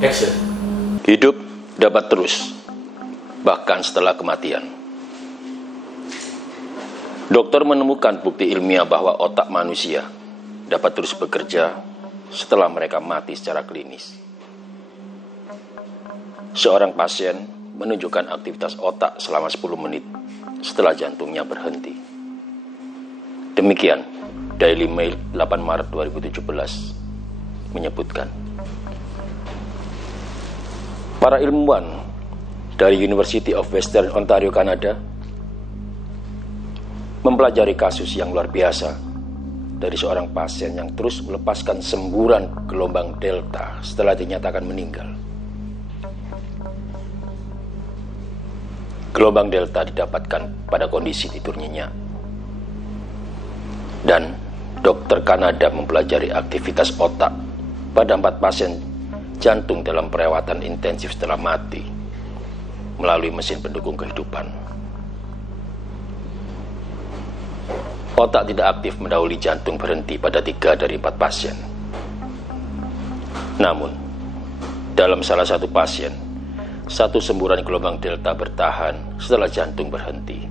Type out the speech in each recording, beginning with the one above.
Action. Hidup dapat terus, bahkan setelah kematian. Dokter menemukan bukti ilmiah bahwa otak manusia dapat terus bekerja setelah mereka mati secara klinis. Seorang pasien menunjukkan aktivitas otak selama 10 menit setelah jantungnya berhenti. Demikian Daily Mail 8 Maret 2017 menyebutkan. Para ilmuwan dari University of Western Ontario, Kanada, mempelajari kasus yang luar biasa dari seorang pasien yang terus melepaskan semburan gelombang delta setelah dinyatakan meninggal. Gelombang delta didapatkan pada kondisi tidur nyenyak. Dan dokter Kanada mempelajari aktivitas otak pada 4 pasien jantung dalam perawatan intensif setelah mati melalui mesin pendukung kehidupan. Otak tidak aktif mendahului jantung berhenti pada 3 dari 4 pasien. Namun, dalam salah satu pasien, satu semburan gelombang delta bertahan setelah jantung berhenti.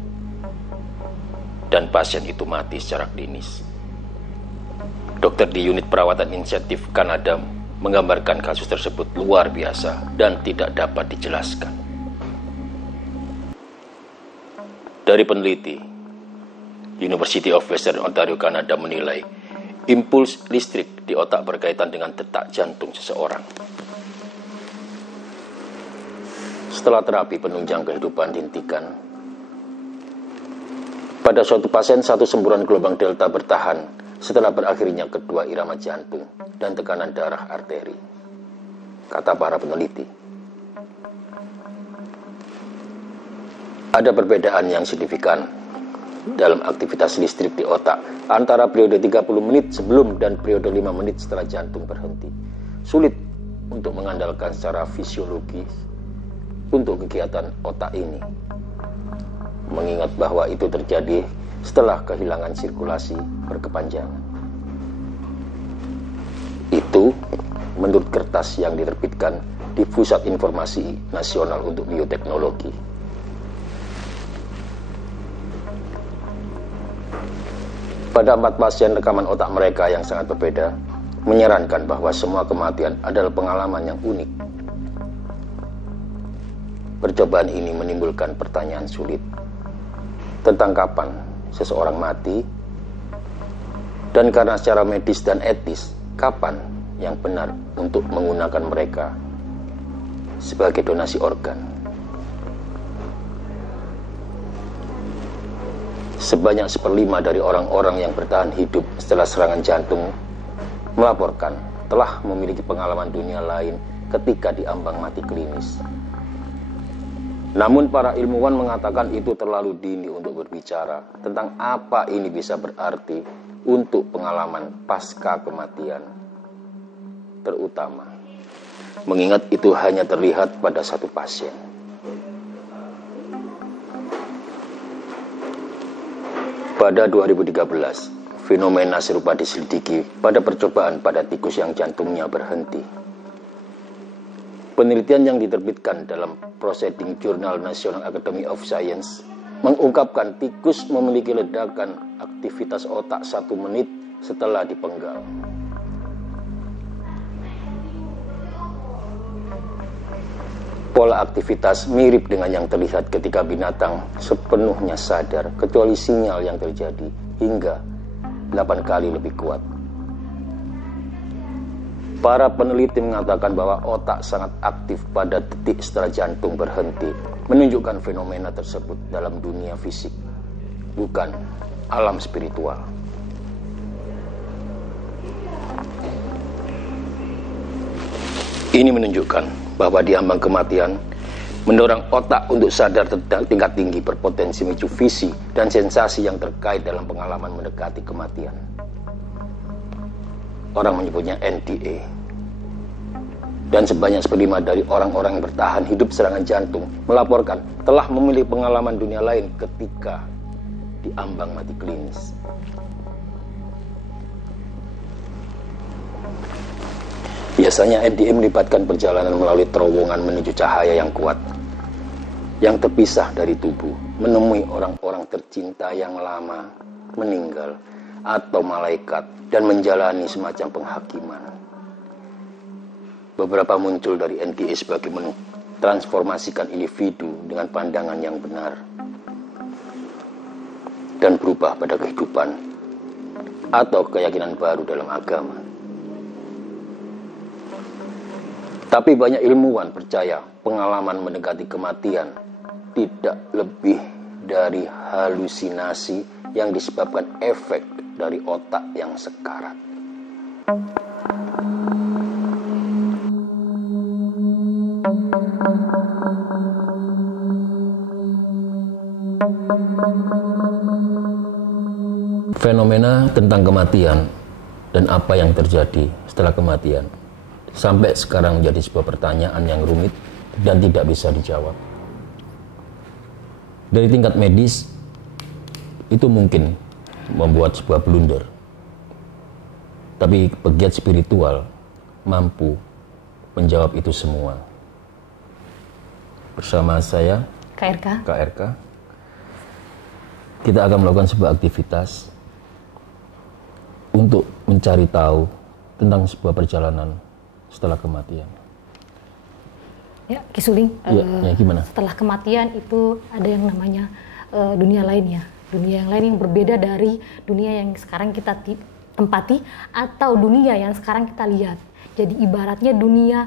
Dan pasien itu mati secara klinis. Dokter di unit perawatan intensif Kanada menggambarkan kasus tersebut luar biasa dan tidak dapat dijelaskan. Dari peneliti, University of Western Ontario, Kanada menilai impuls listrik di otak berkaitan dengan detak jantung seseorang. Setelah terapi penunjang kehidupan dihentikan, pada suatu pasien satu semburan gelombang delta bertahan setelah berakhirnya kedua irama jantung dan tekanan darah arteri, kata para peneliti. Ada perbedaan yang signifikan dalam aktivitas listrik di otak antara periode 30 menit sebelum dan periode 5 menit setelah jantung berhenti. Sulit untuk mengandalkan secara fisiologis untuk kegiatan otak ini, mengingat bahwa itu terjadi setelah kehilangan sirkulasi berkepanjangan. Itu menurut kertas yang diterbitkan di Pusat Informasi Nasional untuk Bioteknologi. Pada 4 pasien, rekaman otak mereka yang sangat berbeda menyarankan bahwa semua kematian adalah pengalaman yang unik. Percobaan ini menimbulkan pertanyaan sulit tentang kapan seseorang mati, dan karena secara medis dan etis, kapan yang benar untuk menggunakan mereka sebagai donasi organ. Sebanyak 1/5 dari orang-orang yang bertahan hidup setelah serangan jantung melaporkan telah memiliki pengalaman dunia lain ketika diambang mati klinis. Namun para ilmuwan mengatakan itu terlalu dini untuk berbicara tentang apa ini bisa berarti untuk pengalaman pasca kematian. Terutama, mengingat itu hanya terlihat pada satu pasien. Pada 2013, fenomena serupa diselidiki pada percobaan pada tikus yang jantungnya berhenti. Penelitian yang diterbitkan dalam Proceeding Jurnal National Academy of Science mengungkapkan tikus memiliki ledakan aktivitas otak 1 menit setelah dipenggal. Pola aktivitas mirip dengan yang terlihat ketika binatang sepenuhnya sadar, kecuali sinyal yang terjadi hingga 8 kali lebih kuat. Para peneliti mengatakan bahwa otak sangat aktif pada detik setelah jantung berhenti, menunjukkan fenomena tersebut dalam dunia fisik, bukan alam spiritual. Ini menunjukkan bahwa diambang kematian mendorong otak untuk sadar tentang tingkat tinggi berpotensi memicu visi dan sensasi yang terkait dalam pengalaman mendekati kematian. Orang menyebutnya NDA. Dan sebanyak 1/5 dari orang-orang yang bertahan hidup serangan jantung melaporkan telah memiliki pengalaman dunia lain ketika diambang mati klinis. Biasanya NDE melibatkan perjalanan melalui terowongan menuju cahaya yang kuat, yang terpisah dari tubuh, menemui orang-orang tercinta yang lama meninggal atau malaikat, dan menjalani semacam penghakiman. Beberapa muncul dari NDE sebagai mentransformasikan individu dengan pandangan yang benar dan berubah pada kehidupan atau keyakinan baru dalam agama. Tapi banyak ilmuwan percaya pengalaman mendekati kematian tidak lebih dari halusinasi yang disebabkan efek dari otak yang sekarat. Fenomena tentang kematian dan apa yang terjadi setelah kematian sampai sekarang menjadi sebuah pertanyaan yang rumit dan tidak bisa dijawab. Dari tingkat medis, itu mungkin membuat sebuah blunder. Tapi pegiat spiritual mampu menjawab itu semua. Bersama saya, KRK, kita akan melakukan sebuah aktivitas untuk mencari tahu tentang sebuah perjalanan setelah kematian. Ya, Ki Suling, ya, gimana? Setelah kematian itu ada yang namanya dunia lain ya. Dunia yang lain yang berbeda dari dunia yang sekarang kita tempati atau dunia yang sekarang kita lihat. Jadi ibaratnya dunia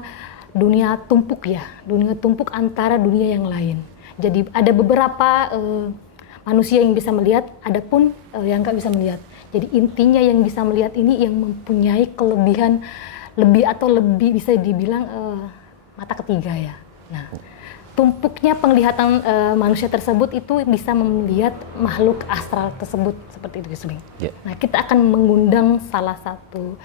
tumpuk ya, dunia tumpuk antara dunia yang lain. Jadi ada beberapa manusia yang bisa melihat, ada pun yang nggak bisa melihat. Jadi intinya yang bisa melihat ini yang mempunyai kelebihan lebih bisa dibilang mata ketiga ya. Nah, tumpuknya penglihatan manusia tersebut itu bisa melihat makhluk astral tersebut seperti itu, Suling. Yeah. Nah, kita akan mengundang salah satu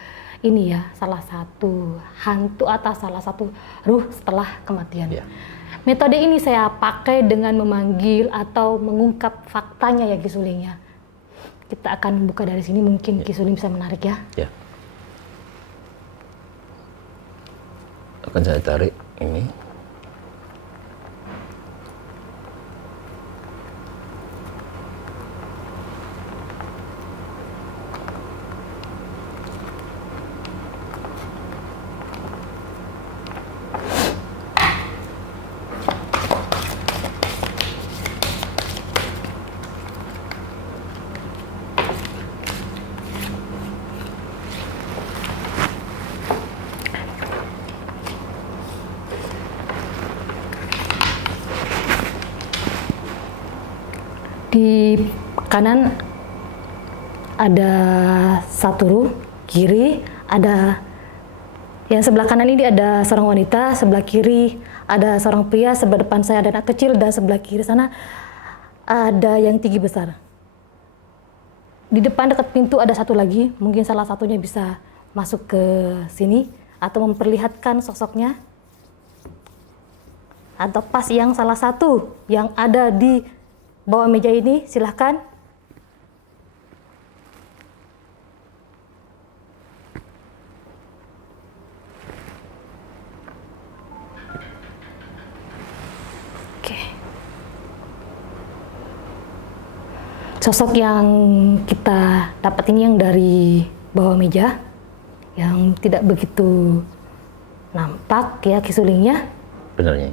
hantu atau salah satu ruh setelah kematian. Yeah. Metode ini saya pakai dengan memanggil atau mengungkap faktanya ya, Ki Suling ya. Kita akan buka dari sini, mungkin Ki Suling bisa menarik ya. Yeah. Akan saya tarik ini. Di kanan ada satu ruh, kiri ada yang sebelah kanan ini ada seorang wanita, sebelah kiri ada seorang pria, sebelah depan saya ada anak kecil, dan sebelah kiri sana ada yang tinggi besar. Di depan dekat pintu ada satu lagi, mungkin salah satunya bisa masuk ke sini atau memperlihatkan sosoknya. Atau pas yang salah satu yang ada di bawah meja ini, silahkan. Oke. Sosok yang kita dapat ini yang dari bawah meja, yang tidak begitu nampak ya, Ki Sulingnya. Benarnya.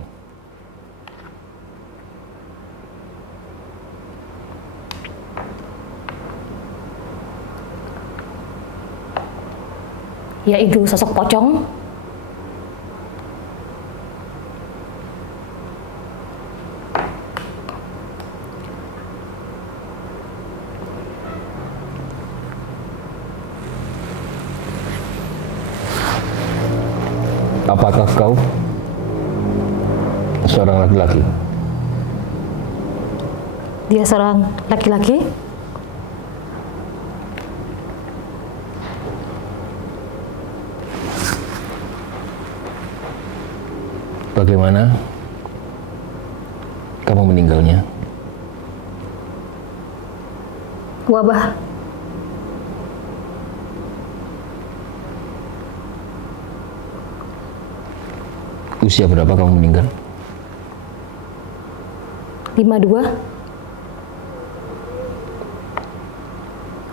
Yaitu sosok pocong. Apakah kau seorang laki-laki? Dia seorang laki-laki. Bagaimana kamu meninggalnya? Wabah. Usia berapa kamu meninggal? 52.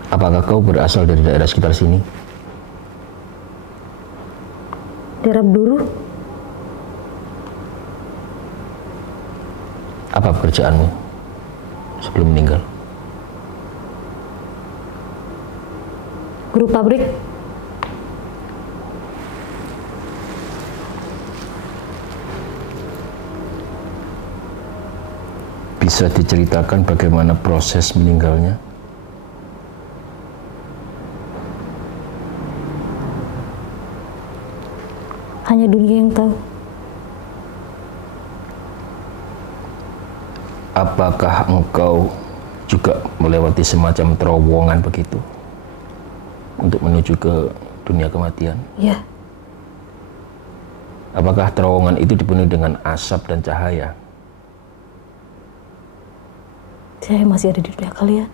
Apakah kau berasal dari daerah sekitar sini? Daerah Bluru. Apa pekerjaanmu sebelum meninggal? Guru pabrik. Bisa diceritakan bagaimana proses meninggalnya? Hanya dunia yang tahu. Apakah engkau juga melewati semacam terowongan begitu untuk menuju ke dunia kematian? Ya. Apakah terowongan itu dipenuhi dengan asap dan cahaya? Saya masih ada di dunia kalian.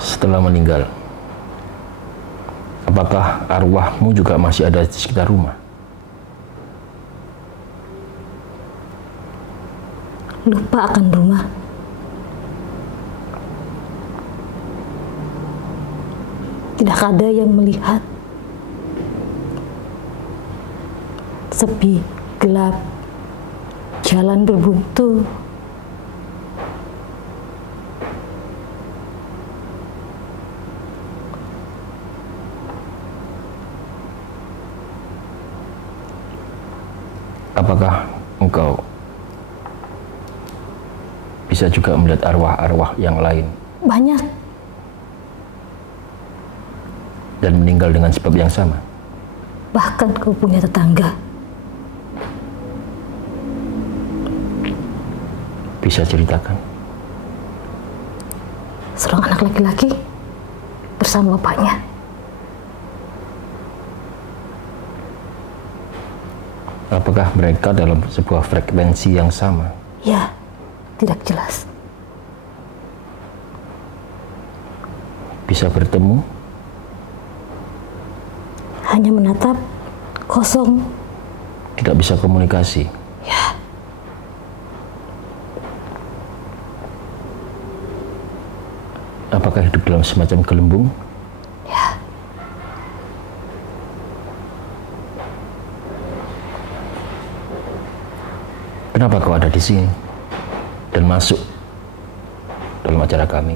Setelah meninggal, apakah arwahmu juga masih ada di sekitar rumah? Lupa akan rumah. Tidak ada yang melihat. Sepi, gelap, jalan berbuntu. Apakah engkau bisa juga melihat arwah-arwah yang lain? Banyak. Dan meninggal dengan sebab yang sama? Bahkan kau punya tetangga. Bisa ceritakan? Seorang anak laki-laki bersama bapaknya. Apakah mereka dalam sebuah frekuensi yang sama? Ya, tidak jelas. Bisa bertemu? Hanya menatap, kosong. Tidak bisa komunikasi? Ya. Apakah hidup dalam semacam gelembung? Ya. Kenapa kau ada di sini dan masuk dalam acara kami?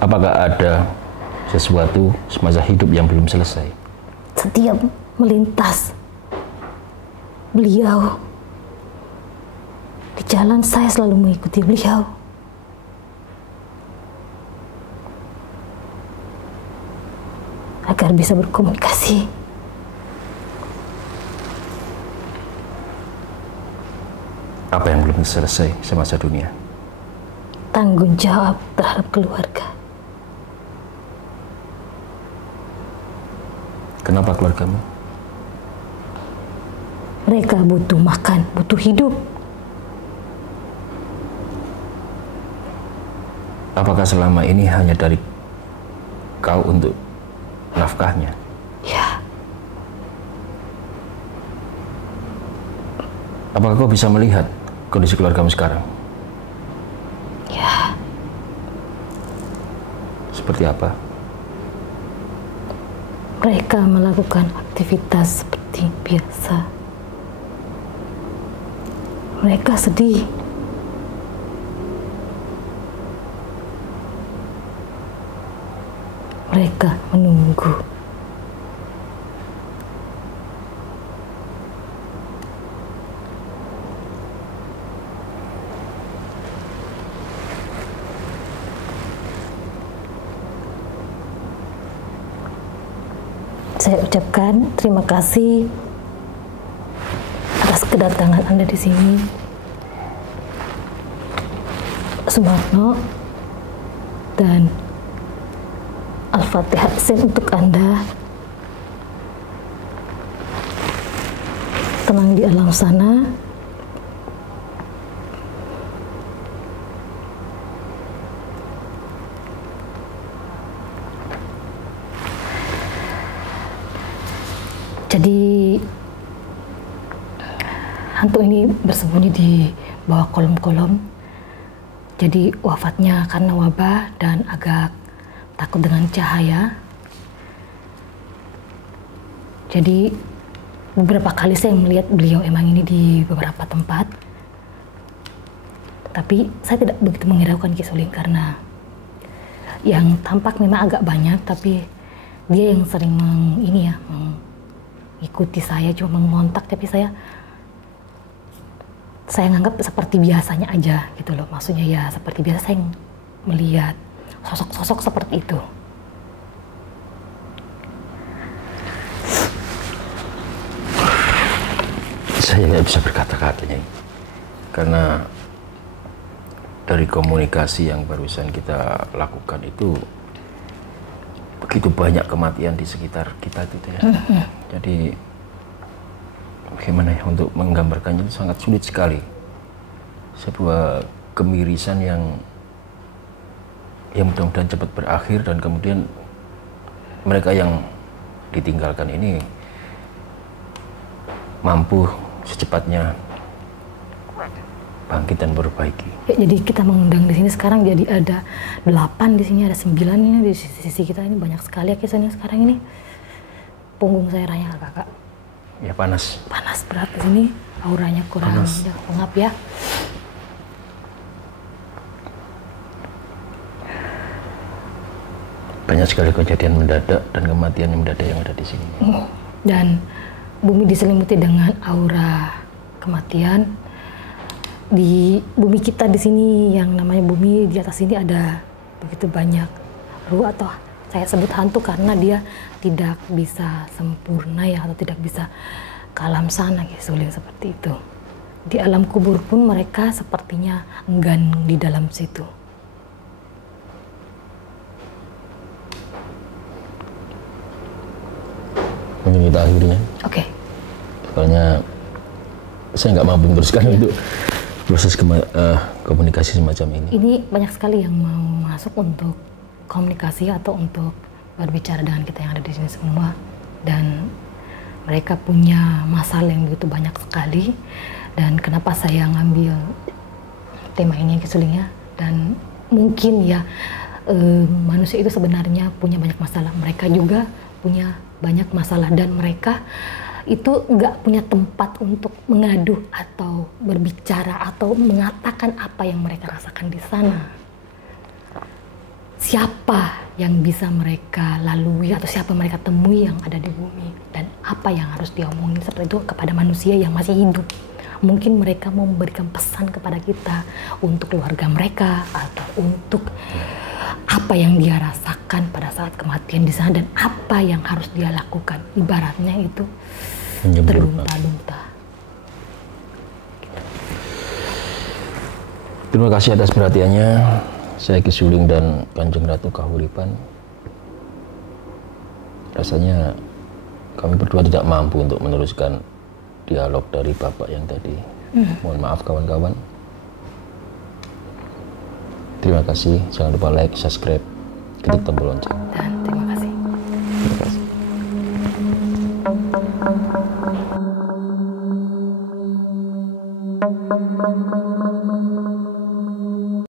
Apakah ada sesuatu semasa hidup yang belum selesai? Setiap melintas beliau di jalan, saya selalu mengikuti beliau. Agar bisa berkomunikasi. Apa yang belum selesai semasa dunia? Tanggung jawab terhadap keluarga. Kenapa keluargamu? Mereka butuh makan, butuh hidup. Apakah selama ini hanya dari kau untuk nafkahnya? Ya. Apakah kau bisa melihat kondisi keluargamu sekarang? Ya. Seperti apa? Mereka melakukan aktivitas seperti biasa. Mereka sedih. Mereka menunggu. Saya ucapkan terima kasih atas kedatangan Anda di sini, Sumarno, dan Al-Fatihah untuk Anda. Tenang di alam sana. hantu ini bersembunyi di bawah kolom-kolom. Jadi wafatnya karena wabah dan agak takut dengan cahaya. Jadi beberapa kali saya melihat beliau emang ini di beberapa tempat. Tapi saya tidak begitu menghiraukan Ki Suling karena yang tampak memang agak banyak, tapi dia yang sering mengikuti saya, cuma mengontak, tapi saya nganggap seperti biasanya aja gitu loh. Maksudnya ya seperti biasa saya melihat sosok-sosok seperti itu. Saya nggak bisa berkata-kata ini, karena dari komunikasi yang barusan kita lakukan itu begitu banyak kematian di sekitar kita itu ya. Jadi bagaimana ya untuk menggambarkannya itu sangat sulit sekali. Sebuah kemirisan yang mudah-mudahan cepat berakhir dan kemudian mereka yang ditinggalkan ini mampu secepatnya bangkit dan berbaiki. Ya, jadi kita mengundang di sini sekarang jadi ada 8 di sini, ada 9 ini di sisi kita ini, banyak sekali ya kisahnya sekarang ini. Punggung saya raya kakak. Ya panas. Panas berat di sini, auranya kurang pengap ya. Banyak sekali kejadian mendadak dan kematian yang mendadak yang ada di sini. Dan bumi diselimuti dengan aura kematian. Di bumi kita di sini yang namanya bumi di atas ini ada begitu banyak ruh, atau saya sebut hantu karena dia tidak bisa sempurna ya, atau tidak bisa ke alam sana Ki Suling, seperti itu. Di alam kubur pun mereka sepertinya enggan di dalam situ. Mungkin kita akhirnya. Oke. Soalnya saya nggak mampu meneruskan untuk proses komunikasi semacam ini. Ini banyak sekali yang mau masuk untuk komunikasi atau untuk berbicara dengan kita yang ada di sini semua, dan mereka punya masalah yang begitu banyak sekali. Dan kenapa saya ngambil tema ini Ki Suling ya, dan mungkin ya manusia itu sebenarnya punya banyak masalah, mereka juga punya banyak masalah, dan mereka itu nggak punya tempat untuk mengadu atau berbicara atau mengatakan apa yang mereka rasakan di sana. Siapa yang bisa mereka lalui atau siapa mereka temui yang ada di bumi, dan apa yang harus diomongin seperti itu kepada manusia yang masih hidup. Mungkin mereka mau memberikan pesan kepada kita untuk keluarga mereka atau untuk apa yang dia rasakan pada saat kematian di sana dan apa yang harus dia lakukan. Ibaratnya itu terlunta-lunta. Terima kasih atas perhatiannya. Saya Ki Suling dan Kanjeng Ratu Kahuripan. Rasanya kami berdua tidak mampu untuk meneruskan dialog dari Bapak yang tadi. Mohon maaf kawan-kawan. Terima kasih. Jangan lupa like, subscribe, ketik tombol lonceng. Dan terima kasih. Terima kasih. Thank you.